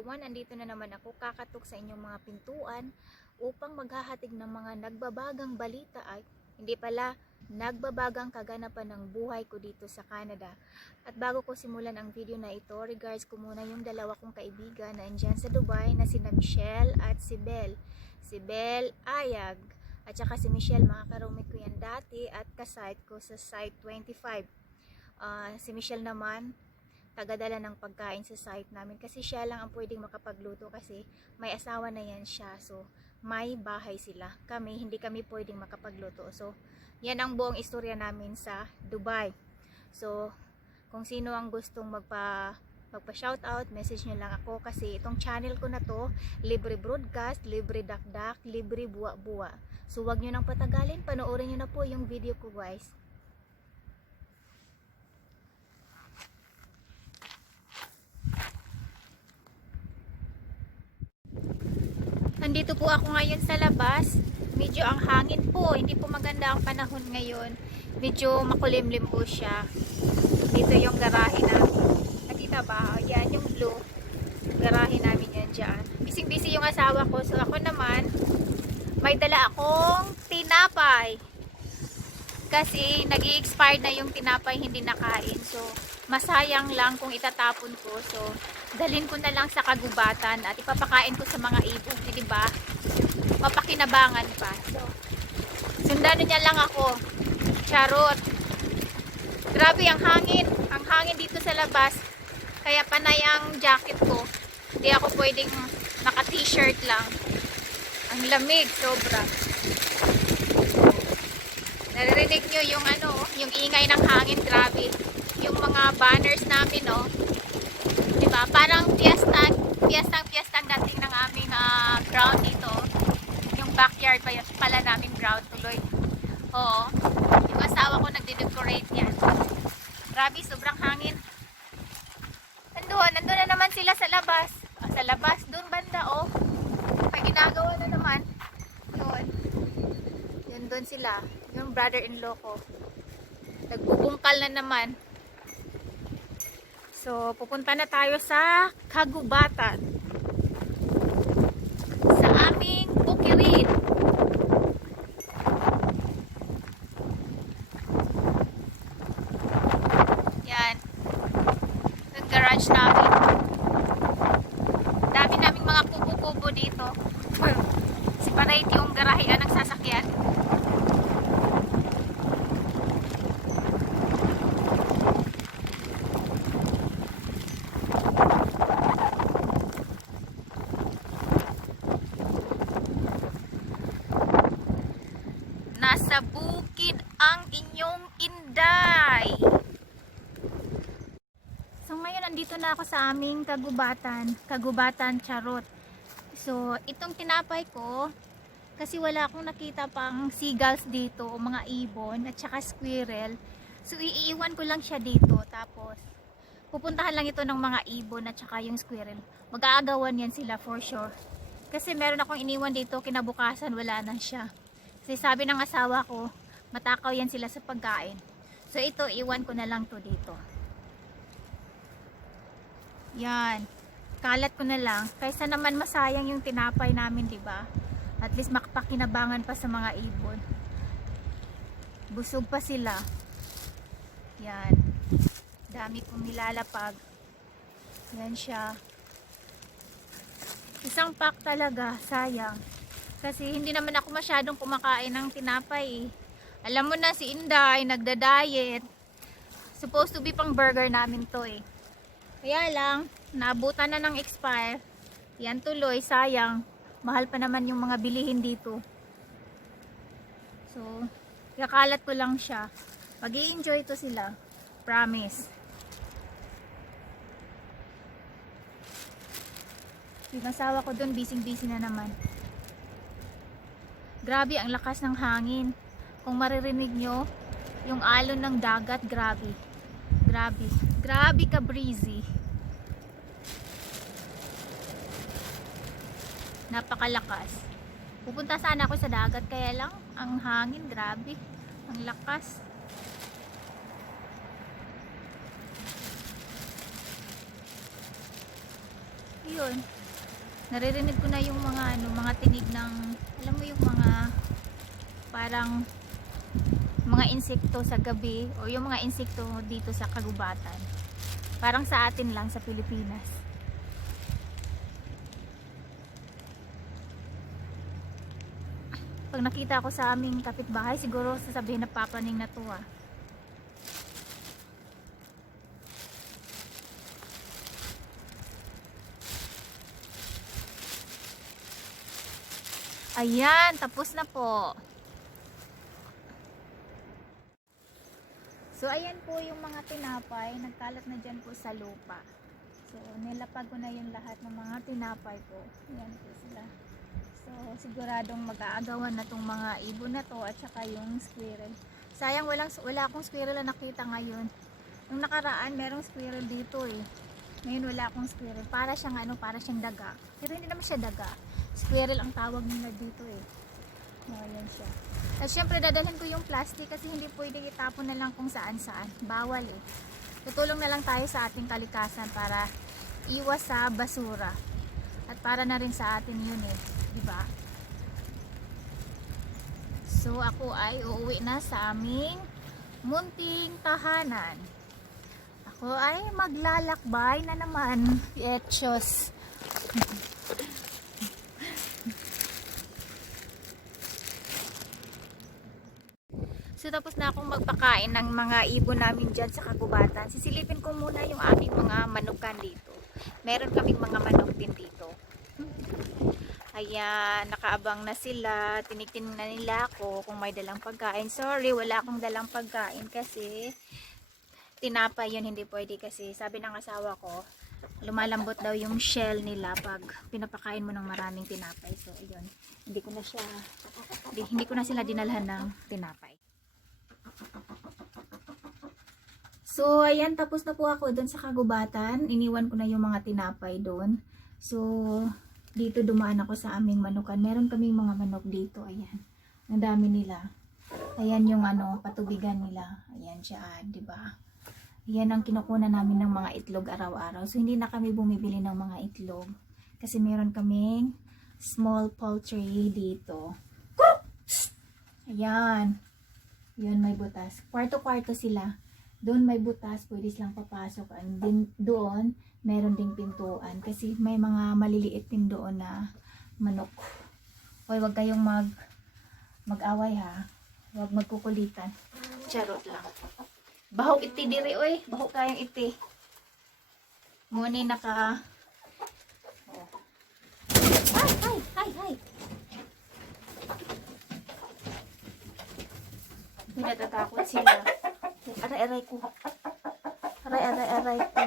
everyone, andito na naman ako kakatok sa inyong mga pintuan upang maghahatid ng mga nagbabagang balita ay hindi pala nagbabagang kaganapan ng buhay ko dito sa Canada. At bago ko simulan ang video na ito, regards ko muna yung dalawa kong kaibigan na andyan sa Dubai na sina Michelle at si Belle. Si Belle Ayag at saka si Michelle, mga karoommate ko yan dati at kasite ko sa site 25. Si Michelle naman tagadala ng pagkain sa site namin kasi siya lang ang pwedeng makapagluto kasi may asawa na yan siya, so may bahay sila. Kami, hindi kami pwedeng makapagluto. So yan ang buong istorya namin sa Dubai. So kung sino ang gustong magpa-shoutout, message nyo lang ako kasi itong channel ko na to, libre broadcast, libre dakdak, libre buwa-buwa. So wag nyo nang patagalin, panoorin nyo na po yung video ko, guys. Nandito po ako ngayon sa labas. Medyo ang hangin po, hindi po maganda ang panahon ngayon. Medyo makulimlim po siya. Dito yung garahe namin. Nakita ba? Yan yung blue. Garahe namin yan dyan. Busy-busy yung asawa ko. So ako naman, may dala akong tinapay. Kasi nag-i-expire na yung tinapay, hindi nakain. So masayang lang kung itatapon ko. So dalhin ko na lang sa kagubatan at ipapakain ko sa mga ibon, di ba? Mapakinabangan pa. So sundan niya lang ako. Charot. Grabe ang hangin. Ang hangin dito sa labas. Kaya panay ang jacket ko. Hindi ako pwedeng naka-t-shirt lang. Ang lamig, sobra. Naririnig nyo yung yung ingay ng hangin, grabe. Yung mga banners namin, oh. Diba? Parang piyestang dating ng aming ground dito. Yung backyard pala namin ground tuloy. Oo. Yung asawa ko nagde-decorate yan. Grabe, sobrang hangin. Nandun na naman sila sa labas. Sa labas, doon banda, oh. May ginagawa na naman. Yun doon sila. Yung brother-in-law ko. Nagbubungkal na naman. So, pupunta na tayo sa kagubatan. Sa aming bukid. Yan. Yung garage namin. Dami naming mga kubo-kubo dito. Separate yung garahean ng sasakyan. Nasa bukid ang inyong inday. So ngayon nandito na ako sa aming kagubatan charot. So itong tinapay ko kasi wala akong nakita pang seagulls dito o mga ibon at saka squirrel. So iiwan ko lang siya dito, tapos pupuntahan lang ito ng mga ibon at saka yung squirrel. Mag-aagawan yan sila for sure. Kasi meron akong iniwan dito, kinabukasan wala na siya. Kasi sabi ng asawa ko, matakaw yan sila sa pagkain. So ito, iwan ko na lang to dito. Yan. Kalat ko na lang. Kaysa naman masayang yung tinapay namin, di ba? At least makapakinabangan pa sa mga ibon. Busog pa sila. Yan. Dami kong nilalapag. Yan siya. Isang pack talaga, sayang. Kasi hindi naman ako masyadong kumakain ng tinapay, eh. Alam mo na si Inday, nagda-diet. Supposed to be pang burger namin to, eh. Kaya lang, naabutan na ng expire. Yan tuloy, sayang. Mahal pa naman yung mga bilihin dito. So, kakalat ko lang siya. Mag-i-enjoy to sila. Promise. Yung asawa ko dun, busy-busy na naman. Grabe ang lakas ng hangin. Kung maririnig nyo, yung alon ng dagat, grabe. Grabe. Grabe ka breezy. Napakalakas. Pupunta sana ako sa dagat, kaya lang ang hangin, grabe. Ang lakas. yun. Naririnig ko na yung mga mga tinig ng, alam mo yung mga parang mga insekto sa gabi o yung mga insekto dito sa kagubatan. Parang sa atin lang sa Pilipinas. Pag nakita ko sa aming kapitbahay, siguro sasabihin na papaning na to ah. Ayan, tapos na po. So, ayan po yung mga tinapay. Nagkalat na dyan po sa lupa. So, nilapag ko na yung lahat ng mga tinapay po. Ayan po sila. So, siguradong mag-aagawan na tong mga ibon na to at saka yung squirrel. Sayang wala akong squirrel na nakita ngayon. Nung nakaraan, merong squirrel dito eh. Ngayon wala akong squirrel. Para siyang daga. Pero hindi naman siya daga. Squirrel ang tawag nila dito eh. Ayan siya. At syempre dadalhin ko yung plastic kasi hindi pwedeng itapon na lang kung saan-saan. Bawal eh. Tutulong na lang tayo sa ating kalikasan para iwas sa basura. At para na rin sa atin yun eh. Diba? So ako ay uuwi na sa aming munting tahanan. Ako ay maglalakbay na naman. Etchos. So tapos na akong magpakain ng mga ibon namin dyan sa kagubatan. Sisilipin ko muna yung aming mga manukan dito. Meron kaming mga manok din dito. Ayan, nakaabang na sila. Tinitingnan na nila ako kung may dalang pagkain. Sorry, wala akong dalang pagkain kasi tinapay yun, hindi pwede kasi sabi ng asawa ko, lumalambot daw yung shell nila pag pinapakain mo ng maraming tinapay. So ayun, hindi ko na sila dinalhan ng tinapay. So, ayan, tapos na po ako doon sa kagubatan. Iniwan ko na yung mga tinapay doon. So, dito dumaan ako sa aming manukan. Meron kaming mga manok dito. Ayan. Ang dami nila. Ayan yung patubigan nila. Ayan siya, di ba? Ayan ang kinukunan namin ng mga itlog araw-araw. So, hindi na kami bumibili ng mga itlog. Kasi meron kaming small poultry dito. Ayan. Yun, may butas. Kwarto-kwarto sila. Doon may butas, pwede silang papasok. And din, doon, meron ding pintuan. Kasi may mga maliliit din doon na manok. Hoy, wag kayong mag-away ha. Wag magkukulitan. Charot lang. Bahaw iti diri, oy. Bahaw kayang iti. Muna naka... Oh. Ay! Natatakot sila. Aray ko. Aray ko.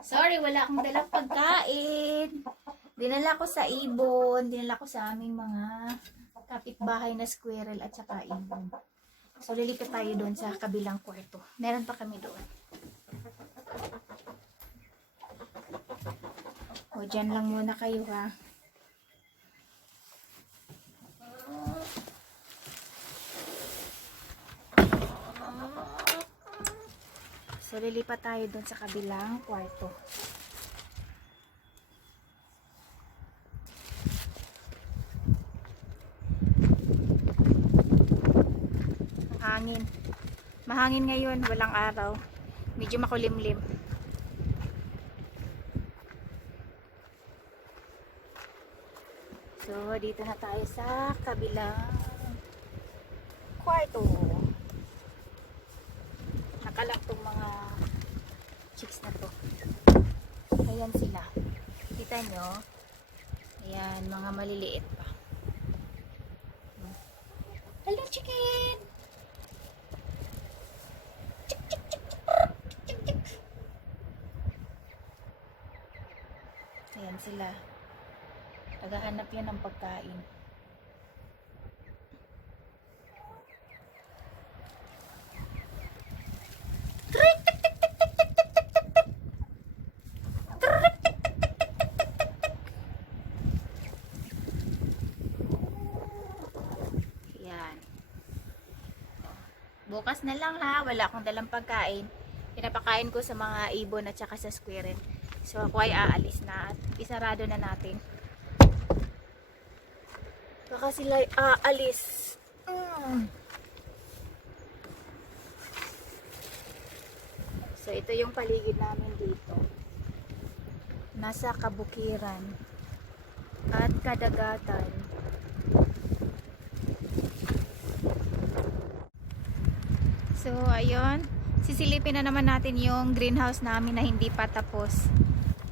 Sorry, wala akong dalang pagkain. Dinala ko sa ibon. Dinala ko sa aming mga kapitbahay na squirrel at saka ibon. So, lilipat tayo doon sa kabilang kwarto. Meron pa kami doon. O, dyan lang muna kayo ha. So, lilipat tayo doon sa kabilang kwarto. Mahangin ngayon, walang araw. Medyo makulimlim. So, dito na tayo sa kabilang kwarto. Nakalak tong mga chicks na to. Ayan sila. Kita nyo? Ayan, mga maliliit pa. Hello, chicken! Ayan sila. Naghahanap yan ng pagkain. na lang ha, wala akong dalang pagkain. Pinapakain ko sa mga ibon at saka sa squirrel. So ako ay aalis na at isarado na natin. Baka sila ay aalis. So ito yung paligid namin dito. Nasa kabukiran at kadagatan. So ayun, sisilipin na naman natin yung greenhouse namin na hindi pa tapos.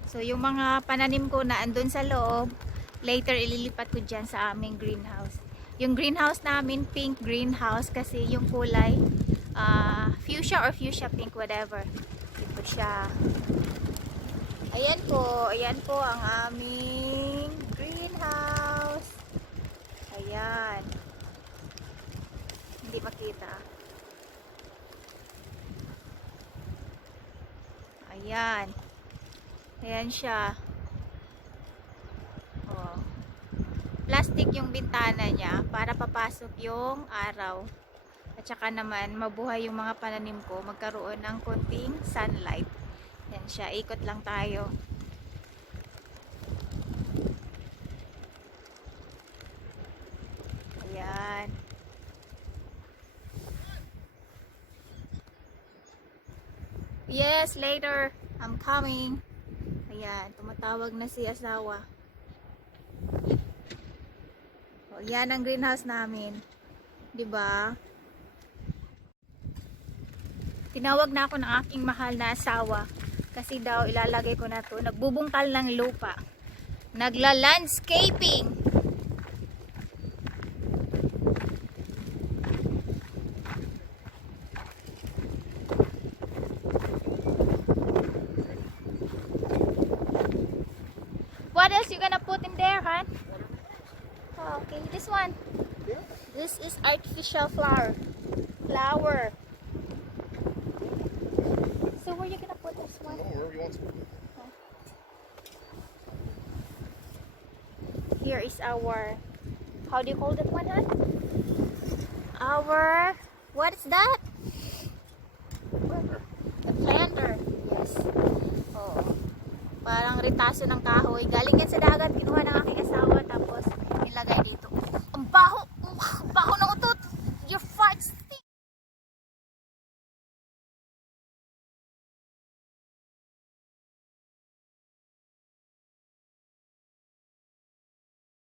So yung mga pananim ko na andun sa loob, later ililipat ko dyan sa aming greenhouse. Yung greenhouse namin, pink greenhouse kasi yung kulay fuchsia or fuchsia pink, whatever. Ito siya. Ayan po ang aming greenhouse. Ayan. Hindi makita. Ayan. Ayan siya. Oh. Plastic yung bintana niya para papasok yung araw. At saka naman mabuhay yung mga pananim ko, magkaroon ng konting sunlight. Yan siya, ikot lang tayo. Ayan. Yes, later. I'm coming. Ayan, tumatawag na si asawa. O, yan ang greenhouse namin. 'Di ba? Tinawag na ako ng aking mahal na asawa kasi daw ilalagay ko na to. Nagbubungkal ng lupa. Nagla-landscaping. What else you gonna put in there, hon? Oh, okay, this one. This is artificial flower. So where you gonna put this one? Wherever you want to. Here is our, how do you call that one, hon? Our, what is that? The planter. Yes. Oh. Parang ritaso ng kahoy. Galing yan sa dagat, kinuha ng aking asawa, tapos nilagay dito. Ang baho!